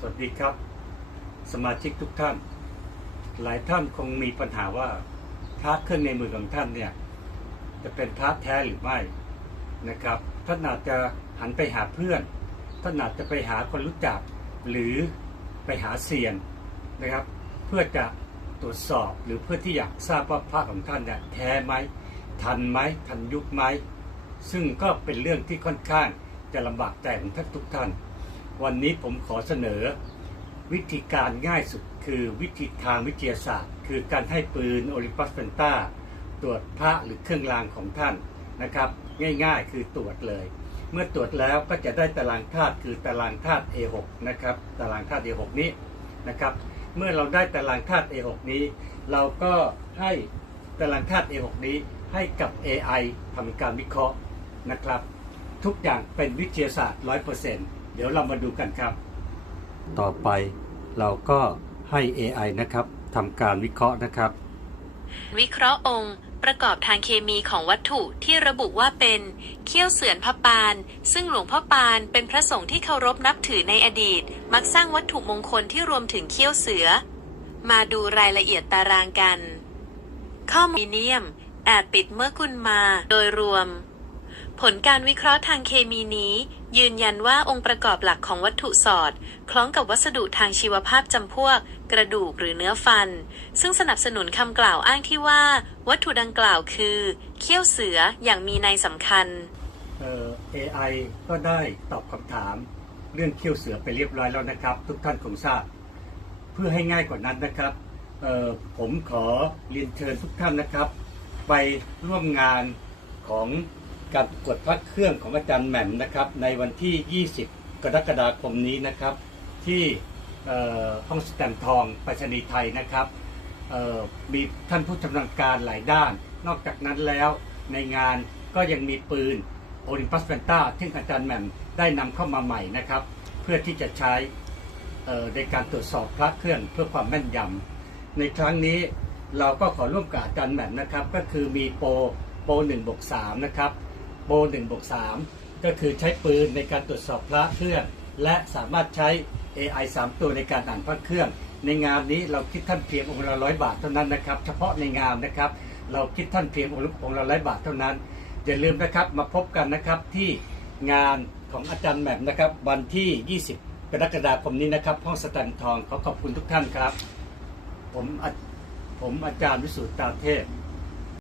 สวัสดีครับ สมาชิกทุกท่าน หลายท่านคงมีปัญหาว่าพระเครื่องในมือของท่านเนี่ย จะเป็นพระแท้หรือไม่นะครับท่านอาจจะหันไปหาเพื่อนท่านอาจจะไปหาคนรู้จัก หรือไปหาเซียนนะครับ เพื่อจะตรวจสอบหรือเพื่อที่อยากทราบว่าพระของท่านเนี่ยแท้ไหมทันไหมทันยุคไหมซึ่งก็เป็นเรื่องที่ค่อนข้างจะลำบากใจของท่านทุกท่าน วันนี้ผมขอเสนอ วิธีการง่ายสุดคือวิธีทางวิทยาศาสตร์ คือการให้ปืนโอลิปัสเ e นต้าตรวจพระหรือเครื่องรางของท่านนะครับ ง่ายๆคือตรวจเลย เมื่อตรวจแล้วก็จะได้ตารางธาตุคือตารางธาตุ A6 นะครับตารางธาตุ A6 นี้นะครับ เมื่อเราได้ตารางธาตุ A6 นี้ เราก็ให้ตารางธาตุ A6 นี้ให้กับ AI ทำการวิเคราะห์นะครับ ทุกอย่างเป็นวิทยาศาสตร์ 100%เดี๋ยวเรามาดูกันครับ ต่อไปเราก็ให้ AI นะครับทำการวิเคราะห์นะครับ วิเคราะห์องค์ ประกอบทางเคมีของวัตถุที่ระบุว่าเป็นเขี้ยวเสือนพระปาน ซึ่งหลวงพ่อปานเป็นพระสงฆ์ที่เคารพนับถือในอดีต มักสร้างวัตถุมงคลที่รวมถึงเขี้ยวเสือ มาดูรายละเอียดตารางกัน ข้อมูลมิเนียมแอดปิดเมื่อคุณมา โดยรวม ผลการวิเคราะห์ทางเคมีนี้ ยืนยันว่าองค์ประกอบหลักของวัตถุสอด คล้องกับวัสดุทางชีวภาพจำพวก กระดูกหรือเนื้อฟัน ซึ่งสนับสนุนคำกล่าวอ้างที่ว่า วัตถุดังกล่าวคือเขี้ยวเสืออย่างมีในยสำคัญเอ่อ AI ก็ได้ตอบคำถาม เรื่องเขี้ยวเสือไปเรียบร้อยแล้วนะครับ ทุกท่านคงทราบ เพื่อให้ง่ายกว่านั้นนะครับเอ่อผมขอเรียนเชิญทุกท่านนะครับ ไปร่วมงานของ การประกวดพระเครื่องของอาจารย์แหม่มนะครับ ในวันที่ 20 กรกฎาคมนี้นะครับ ที่ห้องสแตมทองไปรษณีย์ไทยนะครับมีท่านผู้ชำนาญการหลายด้าน นอกจากนั้นแล้วในงานก็ยังมีปืนโอลิมปัสเ e นต้าที่อาจารย์แหม่มได้นำเข้ามาใหม่นะครับ เพื่อที่จะใช้ในการตรวจสอบพระเครื่องเพื่อความแม่นยำในครั้งนี้เราก็ขอร่วมกับอาจารย์แหม่มนะครับ ก็คือมีโปรโปรหนึ่งบวกสามนะครับ โปรหนึ่งบวกสามก็คือใช้ปืนในการตรวจสอบพระเครื่อง และสามารถใช้ AI 3 ตัวในการอ่านพระเครื่อง ในงานนี้เราคิดท่านเพียงองค์ละร้อยบาทเท่านั้นนะครับ เฉพาะในงานนะครับ เราคิดท่านเพียงองค์ละร้อยบาทเท่านั้น อย่าลืมนะครับมาพบกันนะครับที่งานของอาจารย์แหม่มนะครับ วันที่ 20 กรกฎาคมนี้นะครับห้องสแตนทองขอขอบคุณทุกท่านครับ ผมผมอาจารย์วิสุทธ์ตาเทพ